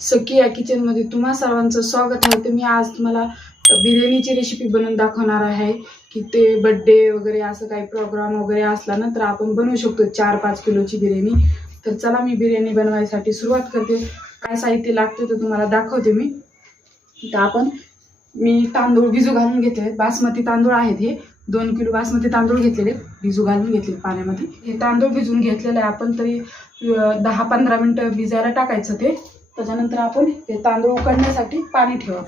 सखी या किचनमध्ये तुम्हा सर्वांचं स्वागत आहे। तर मी आज तुम्हाला बिर्याणीची रेसिपी बनवून दाखवणार आहे की ते बर्थडे वगैरे असं काही प्रोग्राम वगैरे असला ना तर आपण बनवू शकतो 4-5 किलोची बिर्याणी। तर चला मी बिर्याणी बनवायसाठी सुरुवात करते। काय साहित्य लागते ते तुम्हाला दाखवते मी। तर मी तांदूळ भिजू घालून घेतले, बासमती तांदूळ आहेत हे 2 किलो बासमती तांदूळ घेतलेले, भिजू घालून घेतले पाण्यामध्ये। हे तांदूळ भिजून घेतलेले आपण तरी 10-15 मिनिटं भिजायला टाकायचं ते। त्याच्यानंतर आपण ते तांदूळ उकडण्यासाठी पाणी ठेवावं।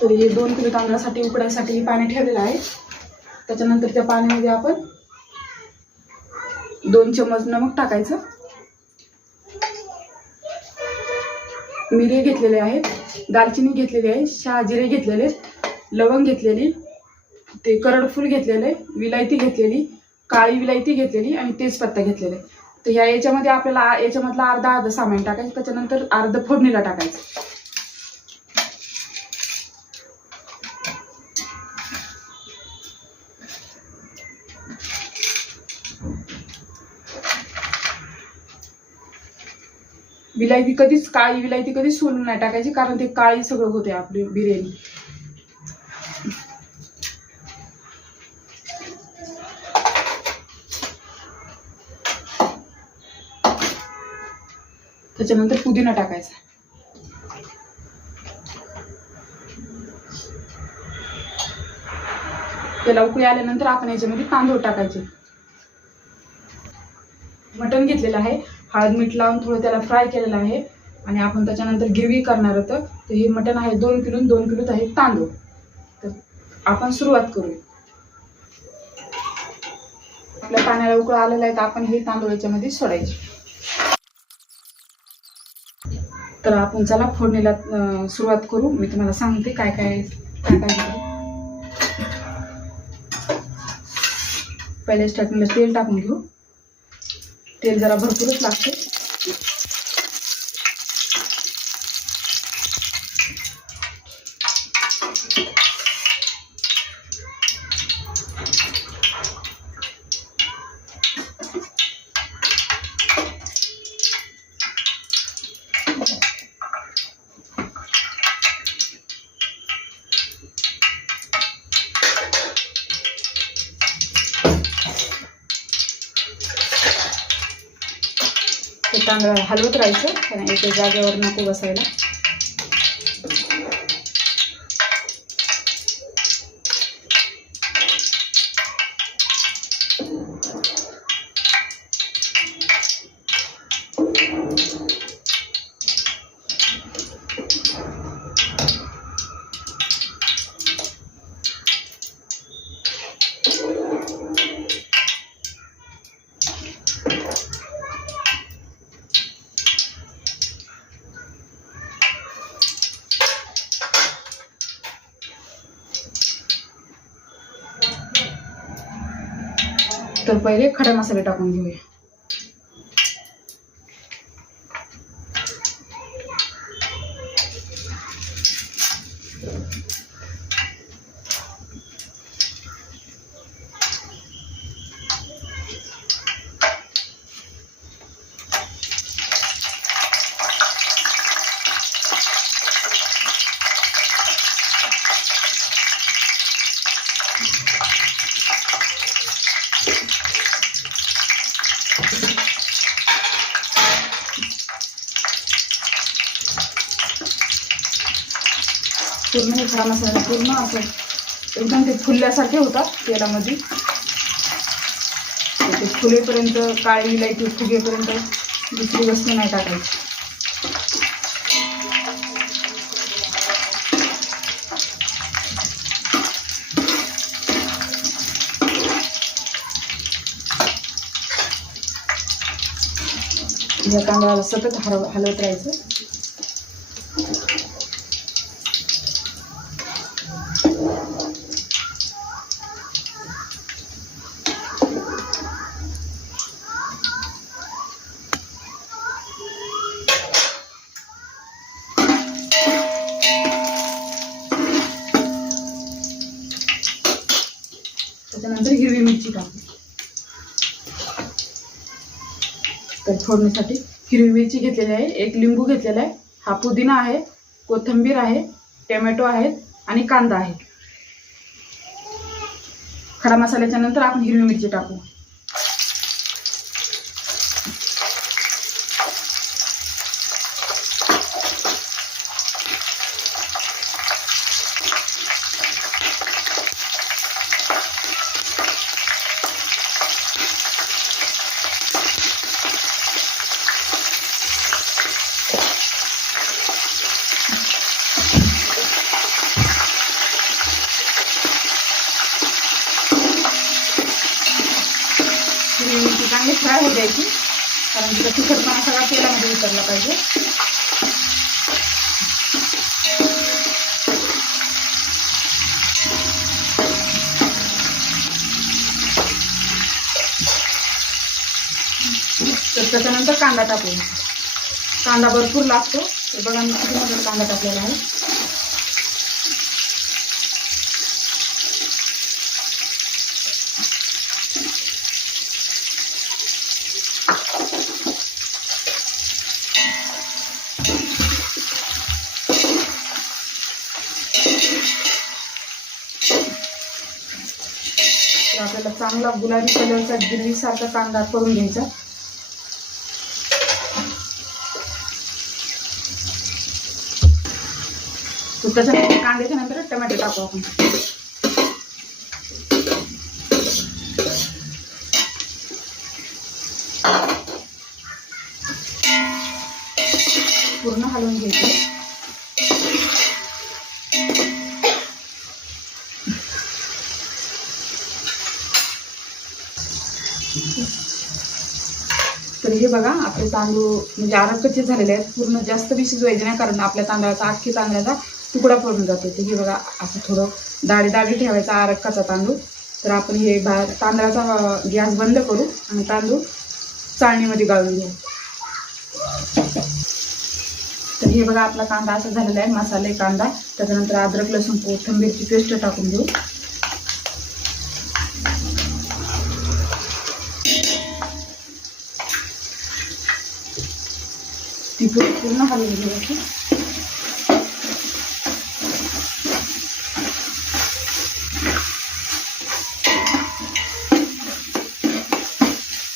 तर हे 2 किलो तांदळासाठी उकडायसाठी पाणी ठेवलेलं आहे। त्याच्यानंतर त्या पाण्यामध्ये आपण 2 चमच नमक टाकायचं, मिरी घेतलेले आहेत, दालचिनी घेतलेली आहे, शहाजिरे घेतलेले, लवंग घेतलेली, ते करडफूल घेतलेले, विलायती घेतलेली, काळी विलायती घेतलेली आणि तेजपत्ता घेतलेले। तर याच्यामध्ये आपल्याला याच्यामधलं अर्धा सामान टाकायचं, त्याच्यानंतर अर्ध फोडणीला टाकायचं। काळी विलायती कधीच सोलून नाही टाकायची, कारण ते काळी सगळं होते आपली बिर्याणी। त्याच्यानंतर पुदिना टाकायचा। त्याला उकळी आल्यानंतर आपण याच्यामध्ये तांदूळ टाकायचे। मटण घेतलेलं आहे, हळद मीठ लावून थोडं त्याला फ्राय केलेलं आहे आणि आपण त्याच्यानंतर ग्रेव्ही करणार होतं। तर हे मटण आहे 2 किलो, 2 किलोच आहे तांदूळ। तर आपण सुरुवात करूया। आपल्या पाण्याला उकळ आलेला आहे तर आपण हे तांदूळ याच्यामध्ये सोडायचे। तर आपण चला फोडणीला सुरुवात करू। मी तुम्हाला सांगते काय काय टाकायचं। पहिले स्टार्टिंगला तेल टाकून घेऊ। तेल जरा भरपूरच लागते। तांदूळ हलवत राहायचं, कारण एका जागेवर नको बसायला। तर पहिले खडे मसाले टाकून घेऊया। पूर्ण हे खडा मसाला पूर्ण असं एकदम ते फुलल्यासारखे होतात तेलामध्ये। ते फुलेपर्यंत, काळी विलायती फुगेपर्यंत दुसरी वस्तू नाही टाकायची। या तांदळाला सतत हलवत राहायचं। त्याच्यानंतर हिरवी मिरची टाकू। तर फोडणीसाठी हिरवी मिरची घेतलेली आहे, एक लिंबू घेतलेला आहे, हा पुदिना आहे, कोथिंबीर आहे, टोमॅटो आहेत आणि कांदा आहे. खडा मसाल्याच्या नंतर आपण हिरवी मिरची टाकू. हिरवी मिरची चांगली फ्राय होऊ द्यायची, कारण तिचा तिखटपणा सगळा तेलामध्ये उतरला पाहिजे. तर त्याच्यानंतर कांदा टाकू. कांदा भरपूर लागतो. तर बघा मी किती मोठा कांदा टाकलेला आहे. तर आपल्याला चांगला गुलाबी कलरचा गिरवीसारखा कांदा करून घ्यायचा. तर त्याच्यानंतर कांद्याच्या नंतर टोमॅटो टाकू आपण. पूर्ण हलवून घ्यायचं. तर हे बघा आपले तांदूळ म्हणजे आरकचे झालेले आहेत. पूर्ण जास्त बी शिजवायचे नाही, कारण आपल्या तांदळाचा अख्खी तांदळाचा तुकडा पडून जातो. तर हे बघा असं थोडं दाडी ठेवायचा आरकाचा तांदूळ. तर आपण हे तांदळाचा गॅस बंद करू आणि तांदूळ चाळणीमध्ये गाळून घेऊ. तर हे बघा आपला कांदा असा झालेला आहे, मसाले कांदा. त्याच्यानंतर अद्रक लसूण कोथिंबीरची पेस्ट टाकून घेऊ. ती पूर्ण हलवून घ्यायची.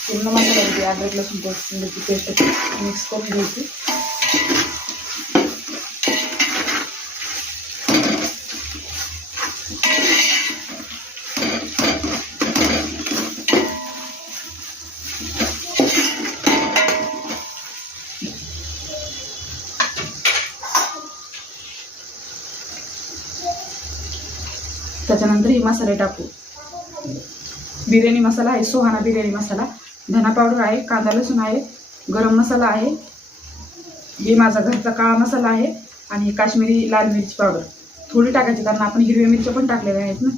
पूर्ण मसाल्यामध्ये अद्रक लसूण कोथिंबीरची पेस्ट मिक्स करून घ्यायची. त्याच्यानंतर हे मसाले टाकू. बिर्याणी मसाला आहे, सुहाना बिर्याणी मसाला, धना पावडर आहे, कांदा लसूण आहे, गरम मसाला आहे, हे माझा घरचा काळा मसाला आहे आणि काश्मीरी लाल मिरची पावडर थोडी टाकायची, कारण आपण हिरव्या मिरच्या पण टाकलेल्या आहेत ना.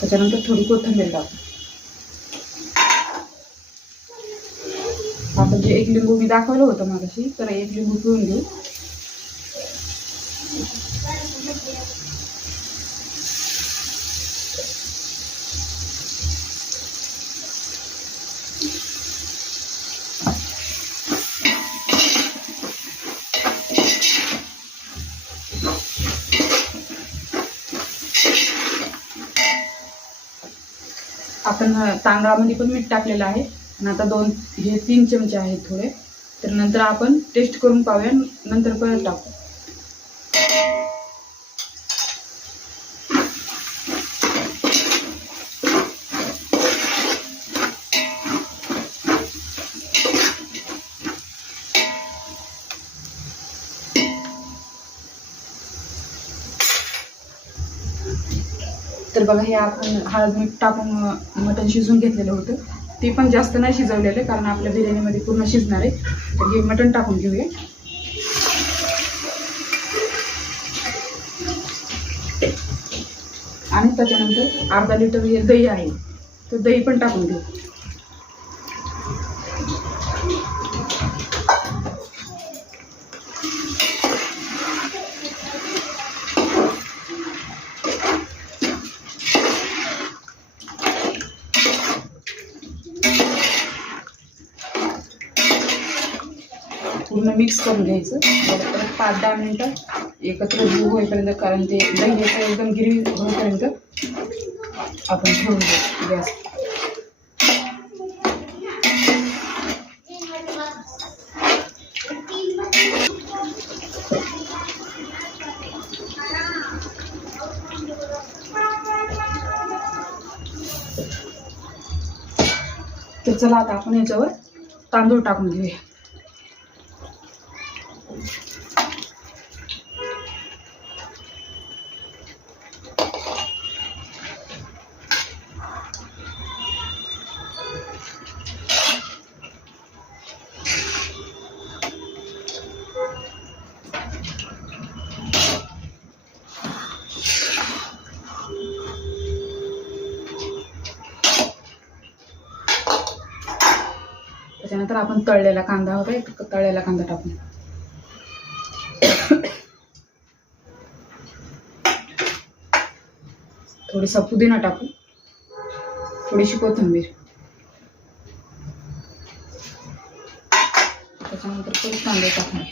त्याच्यानंतर थोडी कोथिंबीर टाकू. आपण जे एक लिंबू मी दाखवलं होतं मगाशी, तर एक लिंबू पिळून घेऊ. आपण तांदळामध्ये पण मीठ टाकलेलं आहे आणि आता 3 चमचे आहेत थोडे. तर नंतर आपण टेस्ट करून पाहूया, नंतर परत टाकू. तर बघा हे आपण हळद मीठ टाकून मटण शिजवून घेतलेलं होतं, ते पण जास्त नाही शिजवलेले, कारण आपल्या बिर्याणीमध्ये पूर्ण शिजणार आहे. तर हे मटण टाकून घेऊया. आणि त्याच्यानंतर अर्धा लिटर हे दही आहे, तर दही पण टाकून घेऊ. पूर्ण मिक्स करून घ्यायचं. परत 5-10 मिनिटं एकत्र जीव होईपर्यंत, कारण ते दही एकदम गिरवी होईपर्यंत आपण ठेवून देऊ गॅस. तर चला आता आपण याच्यावर तांदूळ टाकून घेऊया. त्याच्यानंतर आपण तळलेला कांदा होता, एक तळलेला कांदा टाकून. थोडीसा पुदिना टाकू, थोडीशी कोथिंबीर. त्याच्यानंतर परत कांदे टाकून.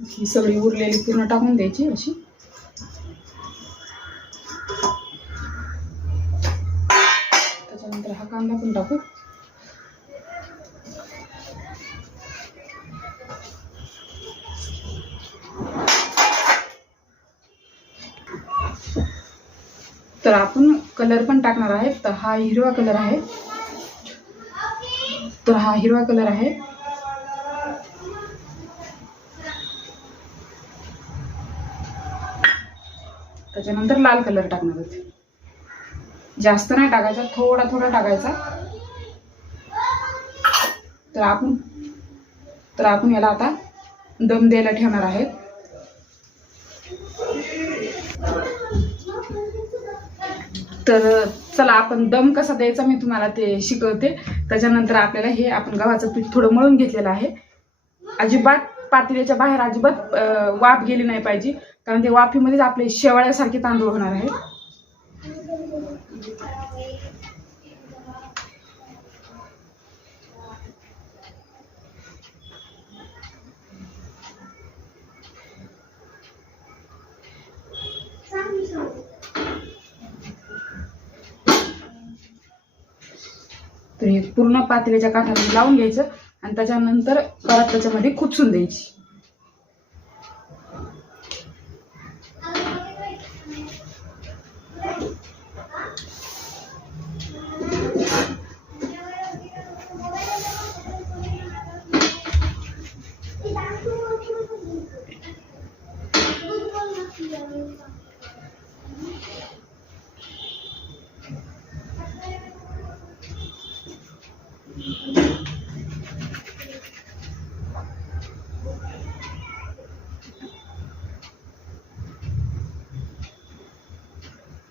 ही सगळी उरलेली पूर्ण टाकून द्यायची अशी. त्याच्यानंतर हा कांदा पण टाकू. तर आपण कलर पण टाकणार आहे. तर हा हिरवा कलर आहे, त्याच्यानंतर लाल कलर टाकणार आहे. जास्त नाही टाकायचा, थोडा थोडा टाकायचा. तर आपण याला आता दम द्यायला ठेवणार आहे. तर चला आपण दम कसा द्यायचा मी तुम्हाला ते शिकवते. त्याच्यानंतर आपल्याला हे आपण गव्हाचं पीठ थोडं मळून घेतलेलं आहे. अजिबात पातेल्याच्या बाहेर अजिबात वाफ गेली नाही पाहिजे, कारण ते वाफीमध्येच आपले शेवाळ्यासारखे तांदूळ होणार आहे. तर हे पूर्ण पातेल्याच्या काठामध्ये लावून घ्यायचं आणि त्याच्यानंतर परत त्याच्यामध्ये खुपसून द्यायची.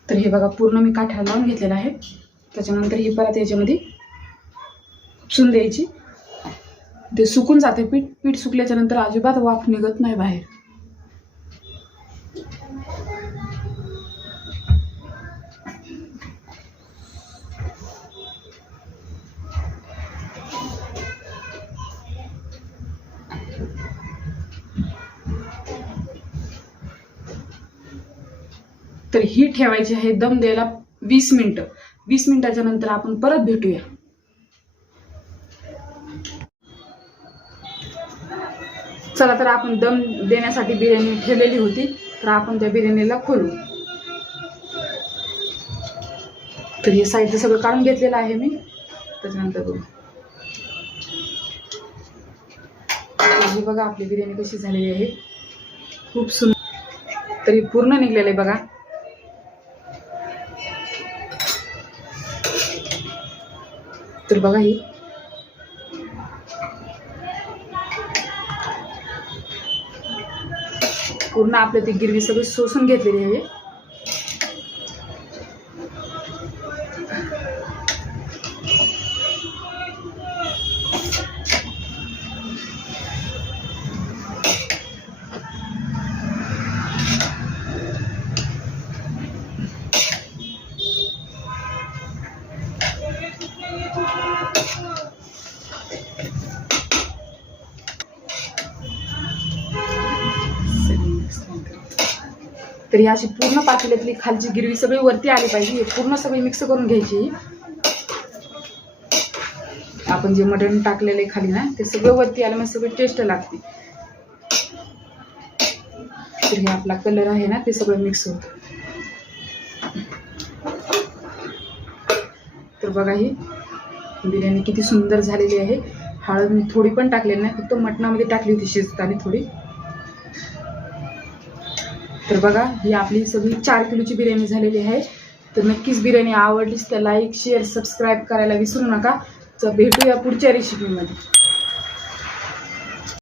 तर हे बघा पूर्ण मी काठ्या लावून घेतलेला आहे. त्याच्यानंतर ही परत याच्यामध्ये खुपसून द्यायची. ते सुकून जाते पीठ. पीठ सुकल्याच्या नंतर अजिबात वाफ निघत नाही बाहेर. तर ही ठेवायची आहे दम द्यायला 20 मिनिटं. 20 मिनिटाच्या नंतर आपण परत भेटूया. चला, तर आपण दम देण्यासाठी बिर्याणी ठेवलेली होती, तर आपण त्या बिर्याणीला खोलू. तर हे साईडचं सगळं काढून घेतलेलं आहे मी. त्याच्यानंतर बघू, हे बघा आपली बिर्याणी कशी झालेली आहे, खूप सुंदर. तरी पूर्ण निघलेलं आहे बघा. तर बघा ही पूर्ण आपलं ती गिरवी सगळी शोषून घेतलेली आहे. तर ही अशी पूर्ण पातेल्यातली खालची गिरवी सगळी वरती आली पाहिजे. हे पूर्ण सगळी मिक्स करून घ्यायची. आपण जे मटण टाकलेलं आहे खाली ना, ते सगळं वरती आलं म्हणजे सगळी टेस्ट लागते. तर हे आपला कलर आहे ना, ते सगळं मिक्स होतं. तर बघा ही बिर्याणी किती सुंदर झालेली आहे. हळद मी थोडी पण टाकलेली नाही, फक्त मटणामध्ये टाकली होती शिजताना थोडी. तर बघा ही आपली सगळी 4 किलोची बिर्याणी झालेली आहे. तर नक्कीच बिर्याणी आवडलीच तर लाईक शेअर सबस्क्राईब करायला विसरू नका. तर भेटूया पुढच्या रेसिपीमध्ये.